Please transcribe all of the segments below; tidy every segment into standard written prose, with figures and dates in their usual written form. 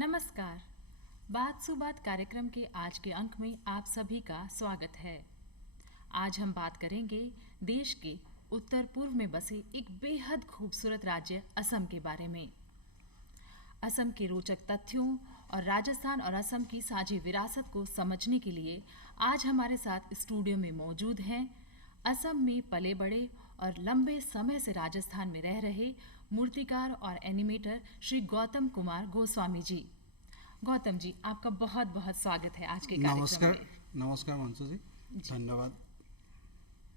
नमस्कार। बात सुबात कार्यक्रम के आज के अंक में आप सभी का स्वागत है। आज हम बात करेंगे देश के उत्तर पूर्व में बसे एक बेहद खूबसूरत राज्य असम के बारे में। असम के रोचक तथ्यों और राजस्थान और असम की साझी विरासत को समझने के लिए आज हमारे साथ स्टूडियो में मौजूद हैं असम में पले बड़े और लंबे समय से राजस्थान में रह रहे मूर्तिकार और एनिमेटर श्री गौतम कुमार गोस्वामी जी। गौतम जी, आपका बहुत बहुत स्वागत है आज के कार्यक्रम में। नमस्कार मंसू जी, धन्यवाद।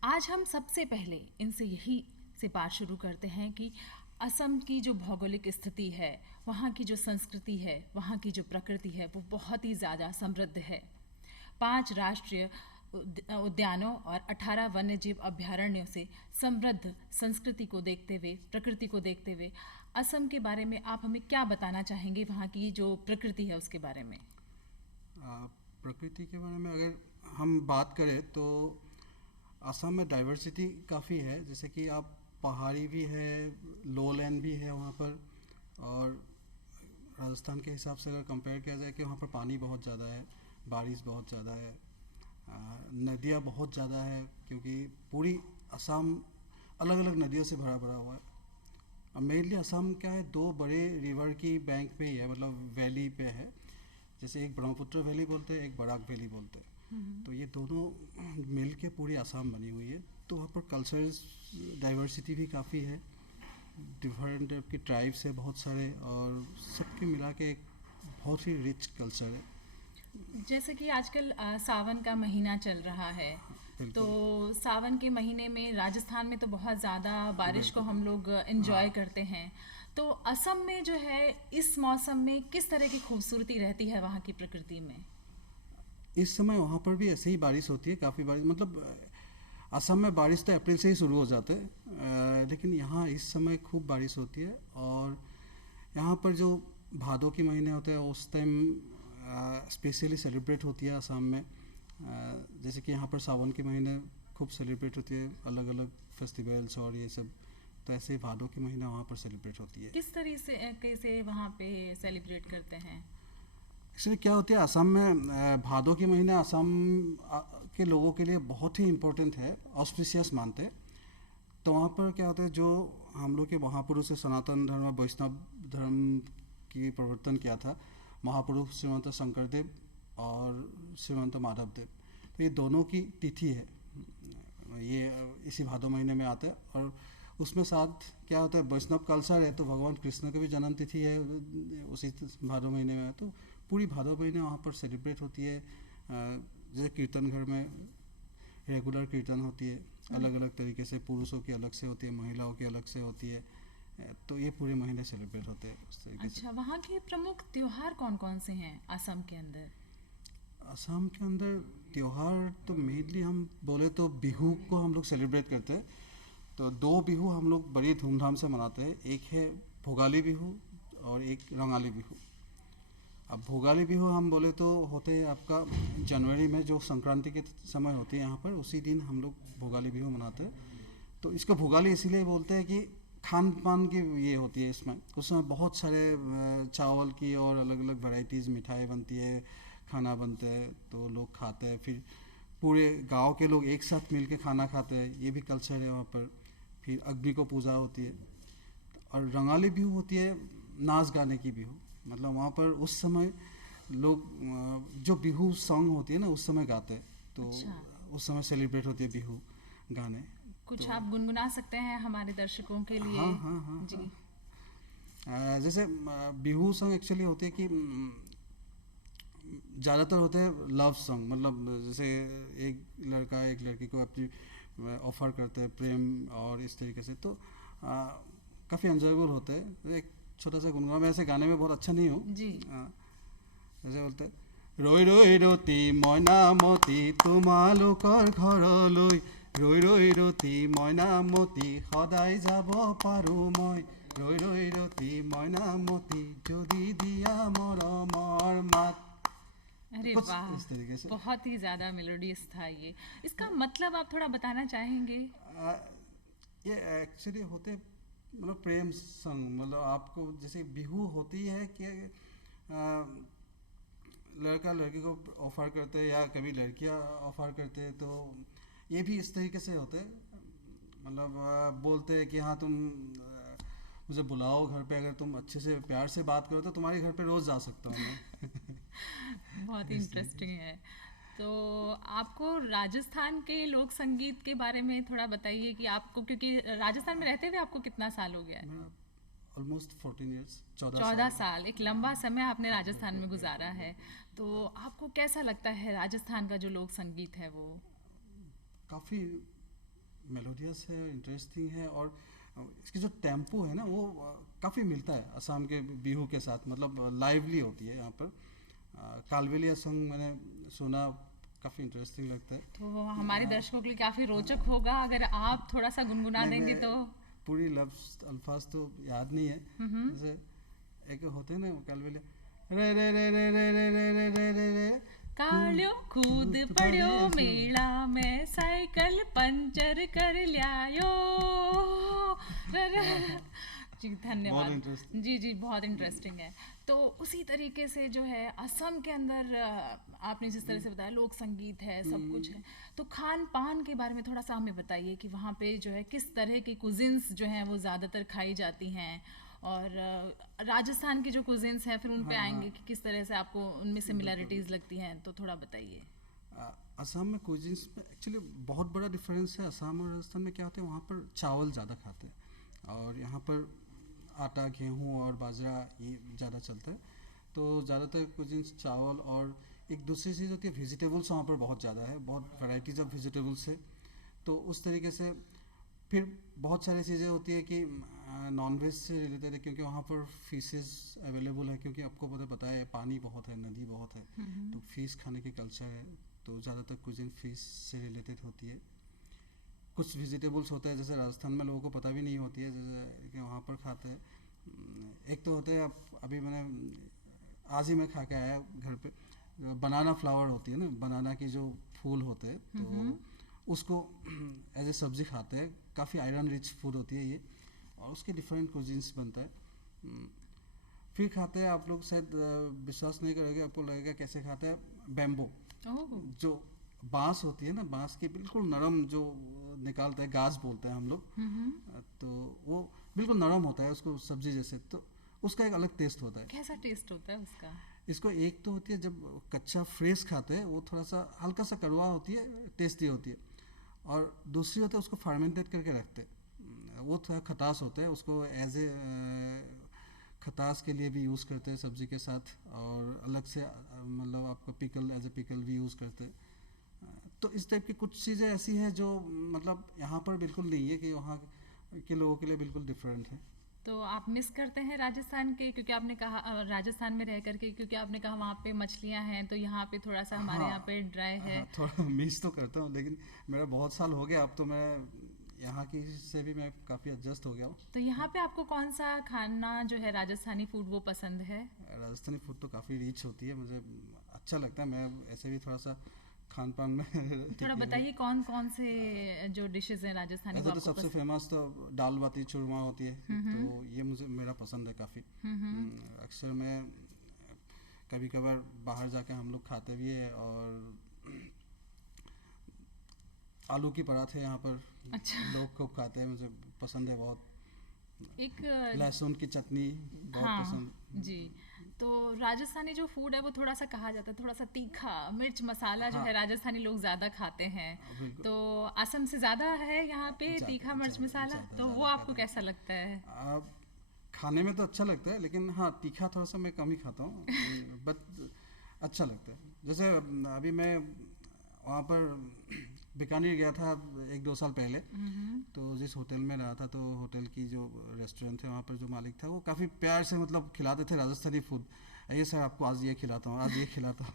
आज हम सबसे पहले इनसे यही से बात शुरू करते हैं कि असम की जो भौगोलिक स्थिति है, वहाँ की जो संस्कृति है, वहाँ की जो प्रकृति है, वो बहुत ही ज़्यादा समृद्ध है। 5 राष्ट्रीय उद्यानों और 18 वन्यजीव अभ्यारण्यों से समृद्ध संस्कृति को देखते हुए, प्रकृति को देखते हुए असम के बारे में आप हमें क्या बताना चाहेंगे? वहाँ की जो प्रकृति है उसके बारे में। प्रकृति के बारे में अगर हम बात करें तो असम में डाइवर्सिटी काफ़ी है। जैसे कि आप पहाड़ी भी है, लोलैंड भी है वहाँ पर, और राजस्थान के हिसाब से अगर कंपेयर किया जाए कि वहाँ पर पानी बहुत ज़्यादा है, बारिश बहुत ज़्यादा है, नदियाँ बहुत ज़्यादा है, क्योंकि पूरी असम अलग अलग नदियों से भरा भरा हुआ है। मेनली असम क्या है, 2 बड़े रिवर की बैंक पे ही है, मतलब वैली पे है। जैसे एक ब्रह्मपुत्र वैली बोलते हैं, एक बराक वैली बोलते हैं। तो ये दोनों मिल के पूरी असम बनी हुई है। तो वहाँ पर कल्चरल डाइवर्सिटी भी काफ़ी है, डिफरेंट टाइप की ट्राइब्स है बहुत सारे, और सबके मिला के एक बहुत ही रिच कल्चर है। जैसे कि आजकल सावन का महीना चल रहा है, तो सावन के महीने में राजस्थान में तो बहुत ज़्यादा बारिश को हम लोग एंजॉय करते हैं। तो असम में जो है इस मौसम में किस तरह की खूबसूरती रहती है वहाँ की प्रकृति में? इस समय वहाँ पर भी ऐसे ही बारिश होती है, काफ़ी बारिश। मतलब असम में बारिश तो अप्रैल से ही शुरू हो जाते हैं, लेकिन यहाँ इस समय खूब बारिश होती है। और यहाँ पर जो भादों के महीने होते हैं उस टाइम स्पेशली सेलिब्रेट होती है असम में। जैसे कि यहाँ पर सावन के महीने खूब सेलिब्रेट होती है, अलग अलग फेस्टिवल्स और ये सब। तो ऐसे ही भादों के महीना वहाँ पर सेलिब्रेट होती है। किस तरह से कैसे वहाँ पे सेलिब्रेट करते हैं? एक्चुअली क्या होती है असम में, भादों के महीने असम के लोगों के लिए बहुत ही इम्पोर्टेंट है, ऑस्पिशियस मानते हैं। तो वहाँ पर क्या होता है, जो हम लोग के महापुरुष से सनातन धर्म वैष्णव धर्म की प्रवर्तन किया था, महापुरुष श्रीमंत शंकरदेव और श्रीमंत माधवदेव, तो ये दोनों की तिथि है। ये इसी भादो महीने में आता है। और उसमें साथ क्या होता है, वैष्णव कल्चर है, तो भगवान कृष्ण की भी जन्म तिथि है उसी भादो महीने में है। तो पूरी भादो महीने वहाँ पर सेलिब्रेट होती है। जैसे कीर्तन घर में रेगुलर कीर्तन होती है, अलग अलग तरीके से, पुरुषों की अलग से होती है, महिलाओं की अलग से होती है। तो ये पूरे महीने सेलिब्रेट होते हैं उस तरीके से। अच्छा, वहाँ के प्रमुख त्योहार कौन कौन से हैं असम के अंदर? असम के अंदर त्योहार तो मेनली हम बोले तो बिहू को हम लोग सेलिब्रेट करते हैं। तो 2 बिहू हम लोग बड़ी धूमधाम से मनाते हैं। एक है भोगाली बिहू और एक रंगाली बिहू। अब भोगाली बिहू हम बोले तो होते हैं आपका जनवरी में, जो संक्रांति के समय होती है यहाँ पर, उसी दिन हम लोग भोगाली बिहू मनाते हैं। तो इसको भोगाली इसीलिए बोलते हैं कि खान पान की ये होती है इसमें। उस समय बहुत सारे चावल की और अलग अलग वैरायटीज़ मिठाई बनती है, खाना बनते हैं, तो लोग खाते हैं। फिर पूरे गांव के लोग एक साथ मिल के खाना खाते हैं, ये भी कल्चर है वहाँ पर। फिर अग्नि को पूजा होती है। और रंगाली बिहू होती है नाच गाने की बिहू। मतलब वहाँ पर उस समय लोग जो बिहू सॉन्ग होती है ना, उस समय गाते हैं। तो अच्छा। उस समय सेलिब्रेट होती है बिहू गाने। कुछ तो आप गुनगुना सकते हैं हमारे दर्शकों के लिए? हाँ हाँ हाँ जी। जैसे बिहू सॉन्ग एक्चुअली होते हैं कि ज़्यादातर होते हैं लव सॉन्ग। मतलब जैसे एक लड़का एक लड़की को अपनी ऑफ़र करते हैं प्रेम और इस तरीके से। तो काफ़ी एंजॉयबल होते हैं। एक छोटा सा गुनगुना, मैं ऐसे गाने में बहुत अच्छा नहीं हूँ। जी। जैसे बोलते हैं, रৈ रৈ ৰতি মইনামতি তোমালোকৰ ঘৰলৈ, ৰৈ ৰৈ ৰতি মইনামতি সদায় যাব পাৰোঁ মই, ৰৈ ৰৈ ৰতি মইনামতি যদি দিয়া মৰমৰ মাত। अरे कुछ वाह, इस तरीके से। बहुत ही ज़्यादा मेलोडियस था ये। इसका मतलब आप थोड़ा बताना चाहेंगे? ये एक्चुअली होते मतलब प्रेम संग। मतलब आपको जैसे बिहू होती है कि लड़का लड़की को ऑफ़र करते हैं या कभी लड़कियां ऑफ़र करते हैं, तो ये भी इस तरीके से होते हैं। मतलब बोलते हैं कि हाँ तुम मुझे बुलाओ घर पे, अगर तुम अच्छे से प्यार से बात करो तो तुम्हारे घर पे रोज़ जा सकता हूँ मैं। बहुत ही इस तरीके इंटरेस्टिंग है। तो आपको राजस्थान के लोक संगीत के बारे में थोड़ा बताइए कि आपको, क्योंकि राजस्थान में रहते हुए आपको कितना साल हो गया है? मेरा ऑलमोस्ट 14 ईयर्स, 14 14 साल। साल, एक लंबा समय आपने हाँ राजस्थान बिल्कुल में बिल्कुल गुजारा है। बिल्कुल। तो आपको कैसा लगता है राजस्थान का जो लोक संगीत है वो? काफ़ी मेलोडियस है, इंटरेस्टिंग है, और इसकी जो टेम्पो है ना वो काफ़ी मिलता है असम के बिहू के साथ, मतलब लाइवली होती है यहाँ पर। कालबेलिया सॉन्ग मैंने सुना, काफ़ी इंटरेस्टिंग लगता है। तो हमारे आ, दर्शकों के लिए काफ़ी रोचक होगा अगर आप थोड़ा सा गुनगुना नहीं, देंगे तो। मैं पूरी लफ्ज अल्फाज तो याद नहीं है। हम्म। जैसे एक होते हैं ना कालबेलिया, रे रे रे रे रे रे रे रे रे रे रे, कालियो कूद कूद पड़ो पड़े जो। मेला में साइकिल पंचर कर लियायो। जी बहुत धन्यवाद। इंटरेस्टिंग। जी जी, बहुत इंटरेस्टिंग है। तो उसी तरीके से जो है असम के अंदर आपने जिस तरह से बताया लोक संगीत है, सब कुछ है, तो खान पान के बारे में थोड़ा सा हमें बताइए कि वहाँ पे जो है किस तरह की कुजिन्स जो हैं वो ज़्यादातर खाई जाती हैं, और राजस्थान की जो कुजिन्स हैं फिर उन पे हाँ हाँ। आएंगे कि किस तरह से आपको उनमें सिमिलैरिटीज़ लगती हैं, तो थोड़ा बताइए। असम में कुजिन्स में एक्चुअली बहुत बड़ा डिफरेंस है। असम और राजस्थान में क्या होता है, वहाँ पर चावल ज़्यादा खाते हैं और यहाँ पर आटा, गेहूँ और बाजरा ये ज़्यादा चलता है। तो ज़्यादातर कुजिन्स चावल, और एक दूसरी चीज़ होती है वेजिटेबल्स, वहाँ पर बहुत ज़्यादा है, बहुत वैरायटीज़ ऑफ वेजिटेबल्स है। तो उस तरीके से फिर बहुत सारी चीज़ें होती है कि नॉन वेज से रिलेटेड है, क्योंकि वहाँ पर फिशेस अवेलेबल है, क्योंकि आपको पता है पानी बहुत है, नदी बहुत है, तो फिश खाने की कल्चर है। तो ज़्यादातर कुजिन फिश से रिलेटेड होती है। कुछ वेजिटेबल्स होते हैं जैसे राजस्थान में लोगों को पता भी नहीं होती है, जैसे कि वहाँ पर खाते हैं। एक तो होते हैं, अभी मैंने आज ही मैं खा के आया घर पे, बनाना फ्लावर होती है ना, बनाना की जो फूल होते हैं, तो उसको एज ए सब्जी खाते हैं। काफ़ी आयरन रिच फूड होती है ये, और उसके डिफरेंट कुजिन्स बनता है। फिर खाते हैं आप लोग, शायद विश्वास नहीं करोगे, आपको लगेगा कैसे खाते हैं, बैम्बो, ओह। जो बांस होती है ना, बांस की बिल्कुल नरम जो निकालते हैं, घास बोलते हैं हम लोग, तो वो बिल्कुल नरम होता है, उसको सब्जी जैसे, तो उसका एक अलग टेस्ट होता है। कैसा टेस्ट होता है उसका? इसको एक तो होती है जब कच्चा फ्रेश खाते हैं, वो थोड़ा सा हल्का सा कड़वा होती है, टेस्टी होती है। और दूसरी होता है उसको फर्मेंटेड करके रखते हैं, वो थोड़ा खटास होता है, उसको एज ए खटास के लिए भी यूज़ करते हैं सब्जी के साथ, और अलग से मतलब आपको पिकल, एज ए पिकल भी यूज़ करते हैं। तो इस टाइप की कुछ चीज़ें ऐसी हैं जो मतलब यहाँ पर बिल्कुल नहीं है, कि वहाँ के लोगों के लिए बिल्कुल डिफरेंट है। तो आप मिस करते हैं राजस्थान के, क्योंकि आपने कहा राजस्थान में रह करके, क्योंकि आपने कहा वहाँ पे मछलियाँ हैं, तो यहाँ पे थोड़ा सा हमारे यहाँ पे ड्राई है। हाँ, थोड़ा मिस तो करता हूँ, लेकिन मेरा बहुत साल हो गया अब, तो मैं यहाँ की से भी मैं काफ़ी एडजस्ट हो गया हूँ। तो यहाँ पे आपको कौन सा खाना जो है राजस्थानी फूड वो पसंद है? राजस्थानी फूड तो काफ़ी रिच होती है, मुझे अच्छा लगता है। मैं ऐसे भी थोड़ा सा खान पान में थोड़ा बताइए कौन कौन से जो डिशेस हैं राजस्थानी वो ऐसे तो आपको सबसे फेमस तो दाल बाटी चूरमा होती है, तो ये मुझे मेरा पसंद है काफ़ी। अक्सर मैं कभी कभार बाहर जाके हम लोग खाते भी है, और आलू की पराठे यहाँ पर अच्छा। लोग खूब खाते हैं, मुझे पसंद है बहुत। एक लहसुन की चटनी बहुत हाँ पसंद। जी। तो राजस्थानी जो फूड है वो थोड़ा सा कहा जाता है थोड़ा सा तीखा, मिर्च मसाला जो हाँ, है राजस्थानी लोग ज़्यादा खाते हैं। बिल्कुल। तो असम से ज़्यादा है यहाँ पे तीखा मिर्च ज़्यादा मसाला, ज़्यादा तो वो ज़्यादा आपको खाते हैं। कैसा लगता है? अब खाने में तो अच्छा लगता है, लेकिन हाँ तीखा थोड़ा सा मैं कम ही खाता हूँ, बट अच्छा लगता है। जैसे अभी मैं वहाँ पर बीकानेर गया था 1-2 साल पहले, तो जिस होटल में रहा था, तो होटल की जो रेस्टोरेंट थे वहाँ पर जो मालिक था, वो काफ़ी प्यार से मतलब खिलाते थे राजस्थानी फूड। ये सर आपको आज ये खिलाता हूँ, आज ये खिलाता हूँ।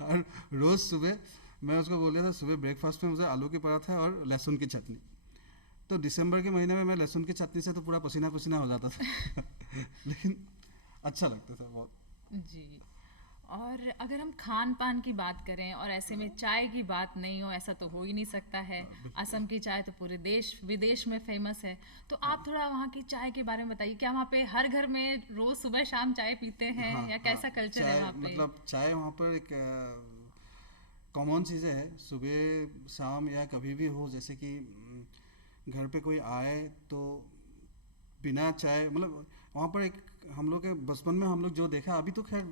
और रोज़ सुबह मैं उसको बोल रहा था, सुबह ब्रेकफास्ट में मुझे आलू के पराठा और लहसुन की चटनी। तो दिसंबर के महीने में मैं लहसुन की चटनी से तो पूरा पसीना पसीना हो जाता था लेकिन अच्छा लगता था बहुत। जी। और अगर हम खान पान की बात करें और ऐसे में चाय की बात नहीं हो, ऐसा तो हो ही नहीं सकता है। असम की चाय तो पूरे देश विदेश में फेमस है। तो आप थोड़ा वहाँ की चाय के बारे में बताइए, क्या वहाँ पे हर घर में रोज सुबह शाम चाय पीते हैं हाँ या हाँ। कैसा कल्चर है चाय वहाँ पे? मतलब चाय वहाँ पर एक कॉमन चीज़ें है, सुबह शाम या कभी भी हो, जैसे कि घर पे कोई आए तो बिना चाय मतलब वहाँ पर एक हम लोग के बचपन में हम लोग जो देखा, अभी तो खैर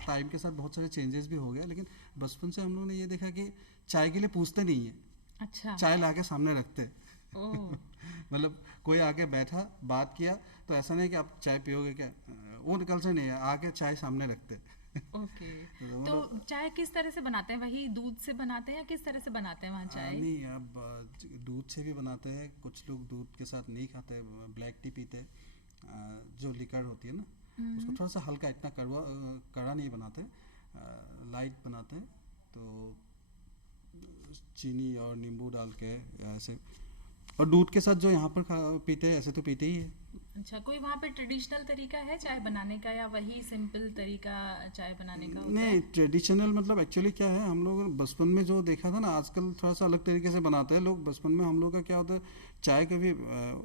टाइम के साथ बहुत सारे चेंजेस भी हो गया, लेकिन बचपन से हम लोग ने ये देखा कि चाय के लिए पूछते नहीं है, अच्छा। चाय ला के सामने रखते ओह। मतलब कोई आके बैठा बात किया तो ऐसा नहीं कि आप चाय पियोगे क्या, वो कल्चर नहीं है, आके चाय सामने रखते ओके। तो मतलब चाय किस तरह से बनाते हैं? वही दूध से बनाते हैं या किस तरह से बनाते हैं वहाँ चाय? नहीं, अब दूध से भी बनाते हैं, कुछ लोग दूध के साथ नहीं खाते, ब्लैक टी पीते हैं। जो लिकर होती है ना, उसको थोड़ा सा हल्का, इतना कड़ा नहीं बनाते, लाइट बनाते हैं, तो चीनी और नींबू डाल के ऐसे, और दूध के साथ जो यहाँ पर पीते हैं ऐसे तो पीते ही है। अच्छा, कोई वहाँ पे ट्रेडिशनल तरीका है चाय बनाने का या वही सिंपल तरीका चाय बनाने का होता नहीं, है? ट्रेडिशनल मतलब एक्चुअली क्या है, हम लोग बचपन में जो देखा था ना, आजकल थोड़ा सा अलग तरीके से बनाते हैं लोग। बचपन में हम लोग का क्या होता है, चाय कभी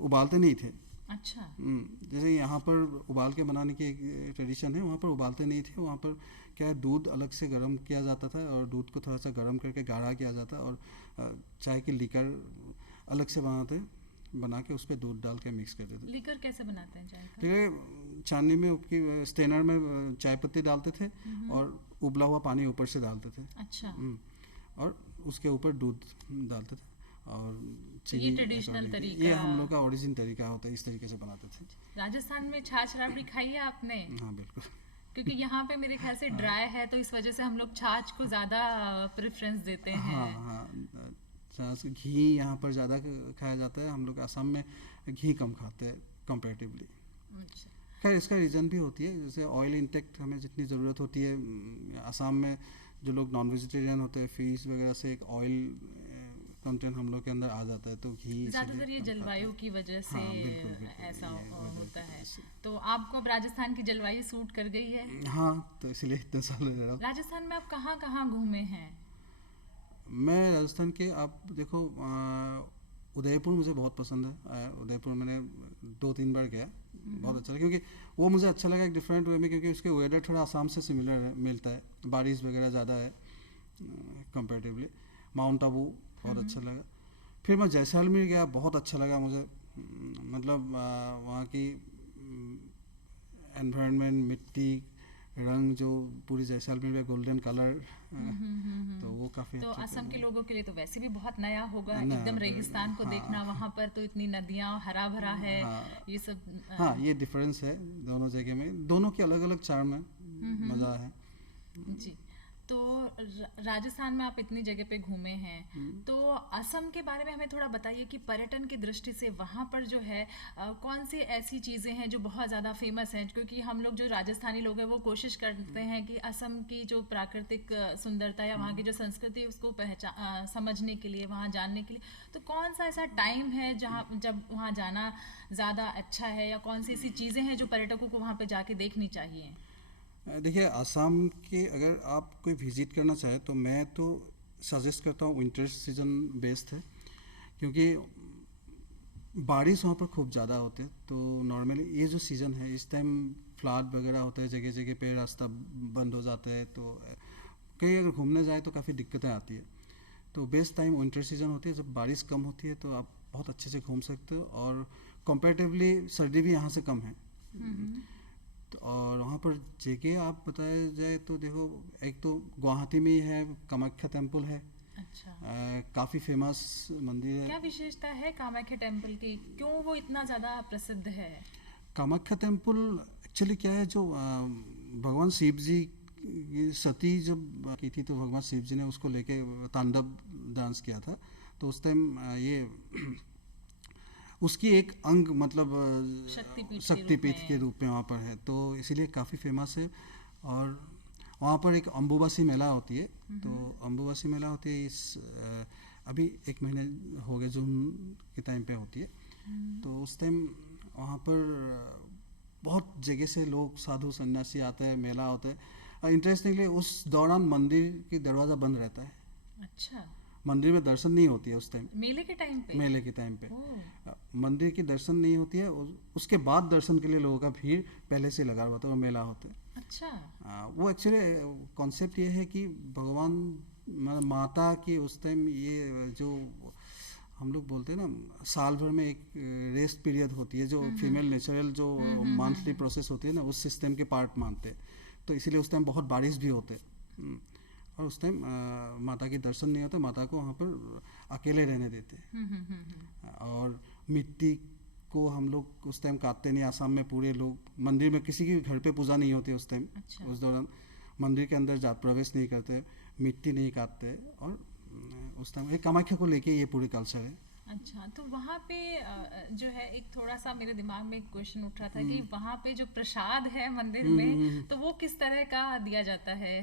उबालते नहीं थे। अच्छा। जैसे यहाँ पर उबाल के बनाने की एक ट्रेडिशन है, वहाँ पर उबालते नहीं थे। वहाँ पर क्या है, दूध अलग से गर्म किया जाता था और दूध को थोड़ा सा गर्म करके गाढ़ा किया जाता, और चाय की लीकर अलग से बना के उस पर दूध डाल के मिक्स करते थे। लिकर कैसे बनाते हैं चाय का? ठीक है, छाननी में उसकी स्टेनर में चाय पत्ती डालते थे और उबला हुआ पानी ऊपर से डालते थे। अच्छा। और उसके ऊपर दूध डालते थे और तो ये चीनी ट्रेडिशनल according- तरीका। ये हम लोग का ओरिजिन तरीका होता है, इस तरीके से बनाते थे। राजस्थान में छाछ राबड़ी खाई है आपने? हाँ बिल्कुल। क्योंकि यहाँ पे मेरे ख्याल से ड्राई है तो इस वजह से हम लोग छाछ को ज्यादा प्रेफरेंस देते हैं। हाँ हाँ, घी यहाँ पर ज़्यादा खाया जाता है, हम लोग असम में घी कम खाते हैं कंपेरेटिवली। अच्छा। खैर इसका रीज़न भी होती है, जैसे ऑयल इंटेक्ट हमें जितनी ज़रूरत होती है, असम में जो लोग नॉन वेजिटेरियन होते हैं, फिश वगैरह से एक ऑयल कंटेंट हम लोग के अंदर आ जाता है, तो घी ज्यादातर ये जलवायु की वजह से हाँ, बिल्कुल, बिल्कुल, ऐसा ये वजह होता की है। वजह से। तो आपको अब राजस्थान की जलवायु सूट कर गई है? हाँ, तो इसलिए इतने साल रह रहा हूँ। राजस्थान में आप कहाँ कहाँ घूमे हैं? मैं राजस्थान के, आप देखो, उदयपुर मुझे बहुत पसंद है। उदयपुर मैंने 2-3 बार गया, बहुत अच्छा लगा, क्योंकि वो मुझे अच्छा लगा एक डिफरेंट वे में, क्योंकि उसके वेदर थोड़ा आसाम से सिमिलर है, मिलता है, बारिश वगैरह ज़्यादा है कंपेरेटिवली। माउंट आबू बहुत अच्छा लगा। फिर मैं जैसलमेर गया, बहुत अच्छा लगा मुझे। मतलब वहाँ की एनवायरनमेंट, मिट्टी, रंग, जो पूरी जैसलमेर में गोल्डन कलर, तो वो काफ़ी तो अच्छा असम के लगा। लोगों के लिए तो वैसे भी बहुत नया होगा नया, एकदम रेगिस्तान को हाँ, देखना। वहां पर तो इतनी नदियां, हरा भरा है, हाँ, ये सब। हाँ, ये डिफरेंस है दोनों जगह में, दोनों की अलग अलग चार्म है, मज़ा है। जी। तो राजस्थान में आप इतनी जगह पे घूमे हैं, तो असम के बारे में हमें थोड़ा बताइए कि पर्यटन की दृष्टि से वहाँ पर जो है कौन सी ऐसी चीज़ें हैं जो बहुत ज़्यादा फेमस हैं? क्योंकि हम लोग जो राजस्थानी लोग हैं वो कोशिश करते हैं कि असम की जो प्राकृतिक सुंदरता या वहाँ की जो संस्कृति है उसको समझने के लिए, वहाँ जानने के लिए, तो कौन सा ऐसा टाइम है जहाँ जब वहाँ जाना ज़्यादा अच्छा है, या कौन सी ऐसी चीज़ें हैं जो पर्यटकों को वहाँ पर जाके देखनी चाहिए? देखिए, आसाम के अगर आप कोई विज़िट करना चाहे तो मैं तो सजेस्ट करता हूँ विंटर सीजन बेस्ट है, क्योंकि बारिश वहाँ पर खूब ज़्यादा होते हैं। तो नॉर्मली ये जो सीज़न है, इस टाइम फ्लड वगैरह होता है, जगह जगह पे रास्ता बंद हो जाता है, तो कहीं अगर घूमने जाए तो काफ़ी दिक्कतें आती है। तो बेस्ट टाइम विंटर सीजन होती है, जब बारिश कम होती है, तो आप बहुत अच्छे से घूम सकते हो, और कंपेरेटिवली सर्दी भी यहाँ से कम है। और वहाँ पर जगह आप बताया जाए तो देखो, एक तो गुवाहाटी में ही है, कामाख्या टेम्पल है। अच्छा। काफ़ी फेमस मंदिर है। क्या विशेषता है कामाख्या टेम्पल की? क्यों वो इतना ज़्यादा प्रसिद्ध है? कामाख्या टेम्पल एक्चुअली क्या है, जो भगवान शिव जी की सती जब की थी, तो भगवान शिव जी ने उसको लेके तांडव डांस किया था, तो उस टाइम ये उसकी एक अंग, मतलब शक्तिपीठ के रूप में वहाँ पर है, तो इसीलिए काफ़ी फेमस है। और वहाँ पर एक अम्बुबासी मेला होती है, तो अम्बुबासी मेला होती है अभी 1 महीने हो गए, जून के टाइम पे होती है। तो उस टाइम वहाँ पर बहुत जगह से लोग, साधु सन्यासी आते हैं, मेला होता है। इंटरेस्टिंगली उस दौरान मंदिर की दरवाज़ा बंद रहता है, अच्छा, मंदिर में दर्शन नहीं होती है उस टाइम, मेले के टाइम पे? मेले के टाइम पे ओह, मंदिर की दर्शन नहीं होती है। उसके बाद दर्शन के लिए लोगों का भीड़ पहले से लगा हुआ था और मेला होता है। अच्छा, वो एक्चुअली कॉन्सेप्ट ये है कि भगवान माता की उस टाइम ये जो हम लोग बोलते हैं ना साल भर में एक रेस्ट पीरियड होती है जो फीमेल नेचुरल जो मंथली प्रोसेस होती है ना उस सिस्टम के पार्ट मानते हैं, तो इसीलिए उस टाइम बहुत बारिश भी होते हैं और उस टाइम माता के दर्शन नहीं होते, माता को वहाँ पर अकेले रहने देते हैं। और मिट्टी को हम लोग उस टाइम काटते नहीं, आसाम में पूरे लोग मंदिर में किसी के घर पे पूजा नहीं होती उस टाइम। अच्छा, उस दौरान मंदिर के अंदर जा प्रवेश नहीं करते, मिट्टी नहीं काटते और उस टाइम ये कामाख्या को लेके ये पूरी कल्चर है। अच्छा। तो वहाँ पे जो है एक थोड़ा सा मेरे दिमाग में एक क्वेश्चन उठ रहा था कि वहाँ पे जो प्रसाद है मंदिर में, तो वो किस तरह का दिया जाता है?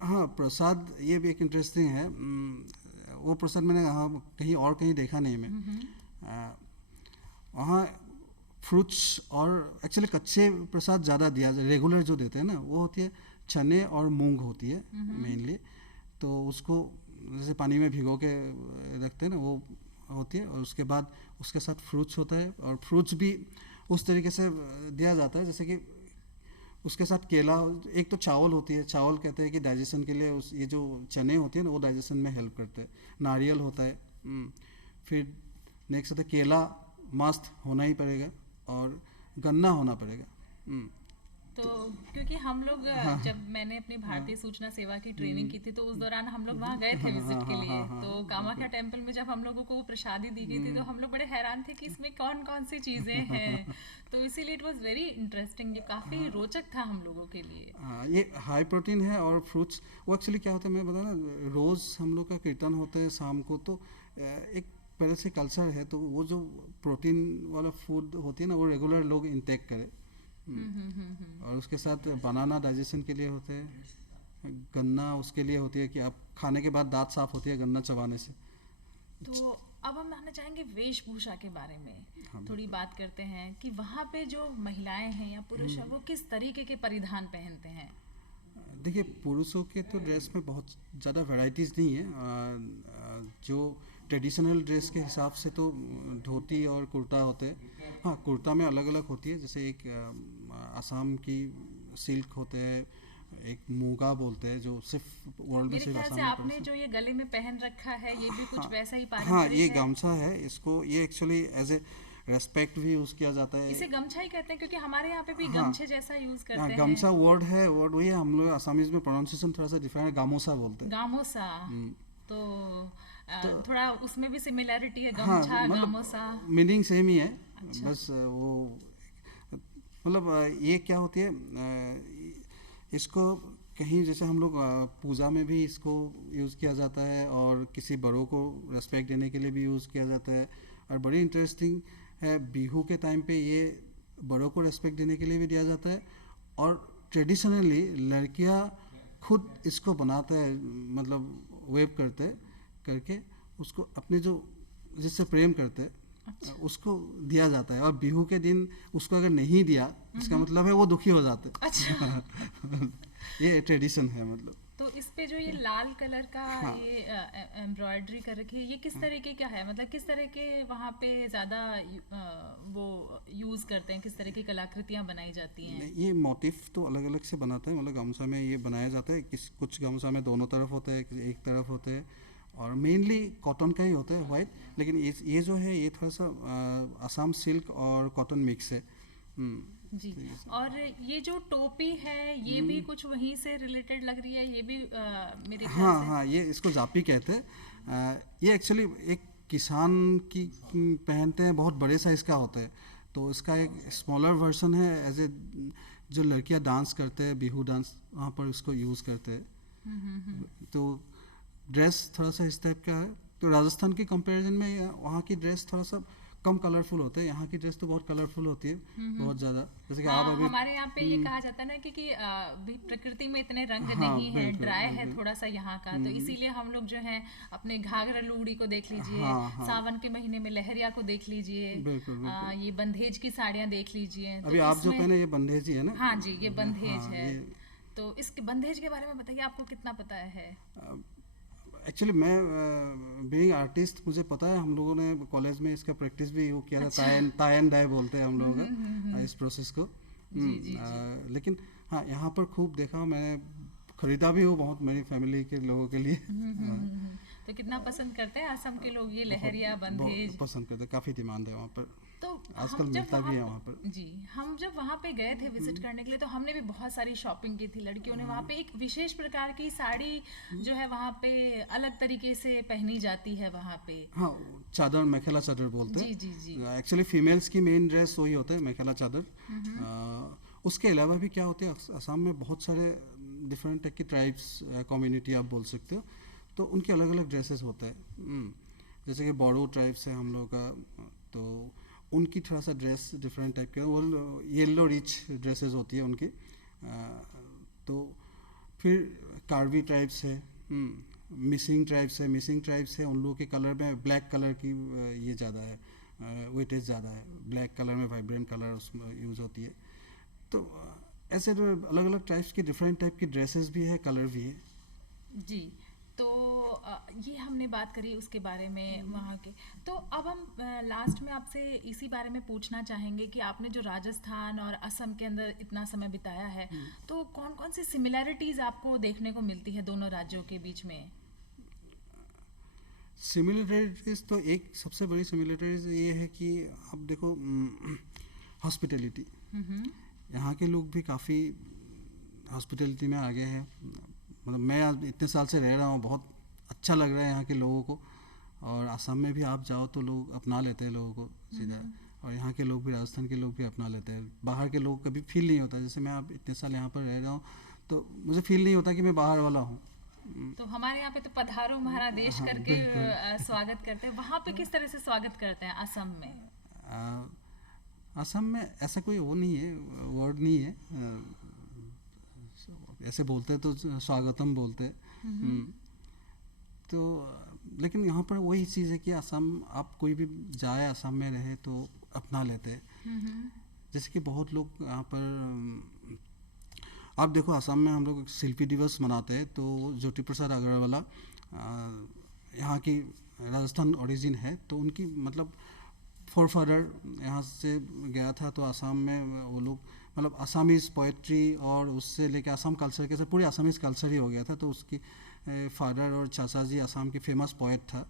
हाँ, प्रसाद ये भी एक इंटरेस्टिंग है। वो प्रसाद मैंने कहीं और कहीं देखा नहीं मैं। वहाँ फ्रूट्स और एक्चुअली कच्चे प्रसाद ज़्यादा दिया जाए, रेगुलर जो देते हैं ना वो होती है चने और मूंग होती है मेनली, तो उसको जैसे पानी में भिगो के रखते हैं ना वो होती है, और उसके बाद उसके साथ फ्रूट्स होता है और फ्रूट्स भी उस तरीके से दिया जाता है जैसे कि उसके साथ केला। एक तो चावल होती है, चावल कहते हैं कि डाइजेशन के लिए ये जो चने होती है ना वो डाइजेशन में हेल्प करते हैं। नारियल होता है, फिर नेक्स्ट होता है केला, मस्त होना ही पड़ेगा, और गन्ना होना पड़ेगा। तो क्योंकि हम लोग जब मैंने अपनी भारतीय सूचना सेवा की ट्रेनिंग की थी तो उस दौरान हम लोग वहाँ गए थे विजिट के लिए, तो कामाख्या टेम्पल में जब हम लोगों को वो प्रसादी दी गई थी तो हम लोग बड़े हैरान थे कि इसमें कौन कौन सी चीज़ें हैं, तो इसीलिए इट वाज वेरी इंटरेस्टिंग, ये काफ़ी रोचक था हम लोगों के लिए। ये हाई प्रोटीन है और फ्रूट्स वो एक्चुअली क्या होता है मैं बता ना, रोज़ हम लोग का कीर्तन होता है शाम को, तो एक पहले से कल्चर है, तो वो जो प्रोटीन वाला फूड होती है ना वो रेगुलर लोग इंटेक करें। और उसके साथ बनाना डाइजेशन के लिए होते हैं, गन्ना उसके लिए होती है कि आप खाने के बाद दांत साफ होती है गन्ना चबाने से। तो अब हम जानना चाहेंगे वेशभूषा के बारे में थोड़ी बात करते हैं कि वहाँ पे जो महिलाएं हैं या पुरुष हैं वो किस तरीके के परिधान पहनते हैं? देखिए पुरुषों के तो ड्रेस में बहुत ज़्यादा वैरायटीज़ नहीं है। जो ट्रेडिशनल ड्रेस के हिसाब से तो धोती और कुर्ता होते हैं। हाँ, कुर्ता में अलग अलग होती है, जैसे एक असम की सिल्क होते हैं, एक मूगा बोलते हैं जो सिर्फ वर्ल्ड में मेरे सिर्फ ख्याल असम से में आपने जो ये गले में पहन रखा है ये भी कुछ वैसा ही हाँ, पारंपरिक ये है। गमछा है, इसको ये एक्चुअली एज ए रेस्पेक्ट भी यूज़ किया जाता है। इसे गमछा ही कहते हैं क्योंकि हमारे यहाँ पे भी हाँ, गमछे जैसा यूज करते हाँ, हैं। गमछा वर्ड है, वर्ड वही है, हम लोग आसामीज में प्रोनाउंसिएशन थोड़ा सा डिफरेंट है, गामोसा बोलते हैं। गामोसा, तो थोड़ा उसमें भी सिमिलैरिटी है, हाँ, गमछा गामोसा। मीनिंग सेम ही है। अच्छा। बस वो मतलब ये क्या होती है, इसको कहीं जैसे हम लोग पूजा में भी इसको यूज़ किया जाता है और किसी बड़ों को रेस्पेक्ट देने के लिए भी यूज़ किया जाता है। और बड़ी इंटरेस्टिंग है, बिहू के टाइम पे ये बड़ों को रेस्पेक्ट देने के लिए भी दिया जाता है, और ट्रेडिशनली लड़कियां खुद इसको बनाते हैं, मतलब वेव करके उसको अपने जो जिससे प्रेम करते हैं अच्छा। उसको दिया जाता है, और बिहू के दिन उसको अगर नहीं दिया इसका मतलब है वो दुखी हो जाते हैं। अच्छा। ये ट्रेडिशन है मतलब। तो इस पे जो ये लाल कलर का हाँ। ये एम्ब्रॉयडरी कर रखी है, ये किस तरीके का है? मतलब किस तरह के वहाँ पे ज़्यादा वो यूज़ करते हैं, किस तरह की कलाकृतियाँ बनाई जाती हैं? ये मोटिफ तो अलग अलग से बनाते हैं, मतलब गामसा में ये बनाया जाता है, कुछ गामसा में दोनों तरफ होता है, एक तरफ होते हैं, और मेनली कॉटन का ही होता है वाइट, लेकिन ये जो है ये थोड़ा सा असम सिल्क और कॉटन मिक्स है। जी। और ये जो टोपी है ये भी कुछ वहीं से रिलेटेड लग रही है, ये भी मेरे ख्याल हाँ से। हाँ, ये इसको जापी कहते हैं। ये एक्चुअली एक किसान की पहनते हैं, बहुत बड़े साइज़ का होता है, तो इसका एक स्मॉलर वर्जन है, एज ए जो लड़कियां डांस करते हैं बिहू डांस वहाँ पर इसको यूज़ करते हैं। तो ड्रेस थोड़ा सा इस टाइप का है। तो राजस्थान की कंपैरिजन में वहाँ की ड्रेस थोड़ा सा कम कलरफुल होते हैं, यहाँ की ड्रेस तो बहुत कलरफुल होती है, बहुत ज़्यादा। जैसे कि हाँ, आप अभी हमारे यहाँ पे ये कहा जाता है ना कि भी प्रकृति में इतने रंग हाँ, नहीं है, बिल्कुल, ड्राई है थोड़ा सा यहाँ का, तो इसीलिए हम लोग जो है अपने घाघरा लूड़ी को देख लीजिए, हाँ। सावन के महीने में लहरिया को देख लीजिए, बिल्कुल, ये बंधेज की साड़ियाँ देख लीजिए। तो अभी आप जो इसमें- पहने ये बंधेजी है ना। हाँ जी, ये बंधेज हाँ, है। तो इसके बंधेज के बारे में बताइए, आपको कितना पता है? एक्चुअली मैं बीइंग आर्टिस्ट, मुझे पता है, हम लोगों ने कॉलेज में इसका प्रैक्टिस भी वो किया था। अच्छा। तायन डाई बोलते हैं हम लोगों का इस प्रोसेस को। जी जी जी। लेकिन हाँ, यहाँ पर खूब देखा, मैंने खरीदा भी हो बहुत, मेरी फैमिली के लोगों के लिए। तो कितना पसंद करते हैं असम के लोग ये लहरिया बहुत बंधेज? पसंद करते, काफ़ी डिमांड है वहाँ पर, तो आजकल हम जब मिलता भी है वहाँ पर। जी, हम जब वहाँ पे गए थे विजिट करने के लिए, तो हमने भी बहुत सारी शॉपिंग की थी। लड़कियों ने वहाँ पे एक विशेष प्रकार की साड़ी जो है वहाँ पे अलग तरीके से पहनी जाती है वहाँ पे। हाँ, चादर, मेखेला चादर बोलते हैं। जी जी जी। एक्चुअली फीमेल्स की मेन ड्रेस वही होता है, मेखेला चादर। उसके अलावा भी क्या होते हैं, असम में बहुत सारे डिफरेंट टाइप की ट्राइब्स, कम्युनिटी आप बोल सकते हो, तो उनके अलग अलग ड्रेसेस होते हैं। जैसे कि बोडो ट्राइब्स है हम लोग का, तो उनकी थोड़ा सा ड्रेस डिफरेंट टाइप के, वो येलो रिच ड्रेसेस होती है उनकी। तो फिर कार्बी ट्राइब्स है, मिसिंग ट्राइब्स है, उन लोगों के कलर में ब्लैक कलर की ये ज़्यादा है, वेटेज ज़्यादा है, ब्लैक कलर में वाइब्रेंट कलर उसमें यूज़ होती है। तो ऐसे अलग अलग टाइप्स की डिफरेंट टाइप की ड्रेसेस भी है, कलर भी है। जी, तो ये हमने बात करी उसके बारे में वहाँ के। तो अब हम लास्ट में आपसे इसी बारे में पूछना चाहेंगे कि आपने जो राजस्थान और असम के अंदर इतना समय बिताया है, तो कौन कौन सी सिमिलैरिटीज़ आपको देखने को मिलती है दोनों राज्यों के बीच में? सिमिलरिटीज़ तो एक सबसे बड़ी सिमिलरिटीज़ ये है कि अब देखो, हॉस्पिटैलिटी, यहाँ के लोग भी काफ़ी हॉस्पिटैलिटी में आगे हैं। मतलब मैं आज इतने साल से रह रहा हूँ, बहुत अच्छा लग रहा है यहाँ के लोगों को। और असम में भी आप जाओ तो लोग अपना लेते हैं लोगों को सीधा, और यहाँ के लोग भी, राजस्थान के लोग भी अपना लेते हैं। बाहर के लोग कभी फील नहीं होता, जैसे मैं अब इतने साल यहाँ पर रह रहा हूँ तो मुझे फील नहीं होता कि मैं बाहर वाला हूँ। तो हमारे यहाँ पे तो पधारो हमारा देश हाँ, करके बिल्कुल। स्वागत करते हैं। वहाँ पे किस तरह से स्वागत करते हैं असम में? असम में ऐसा कोई वो नहीं है, वर्ड नहीं है। ऐसे बोलते हैं तो स्वागतम बोलते हैं। तो लेकिन यहाँ पर वही चीज़ है कि असम, आप कोई भी जाए असम में रहे तो अपना लेते हैं। जैसे कि बहुत लोग यहाँ पर, आप देखो असम में हम लोग शिल्पी दिवस मनाते हैं, तो ज्योति प्रसाद अग्रवाला यहाँ की राजस्थान ओरिजिन है, तो उनकी मतलब फोरफादर यहाँ से गया था, तो असम में वो लोग मतलब असमीज़ पोएट्री और उससे लेके असम कल्चर के, पूरे असमीज़ कल्चर ही हो गया था। तो उसकी फादर और चाचा जी असम के फेमस पोएट था।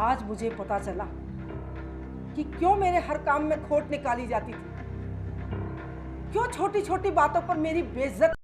आज मुझे पता चला कि क्यों मेरे हर काम में खोट निकाली जाती थी, क्यों छोटी छोटी बातों पर मेरी बेइज्जत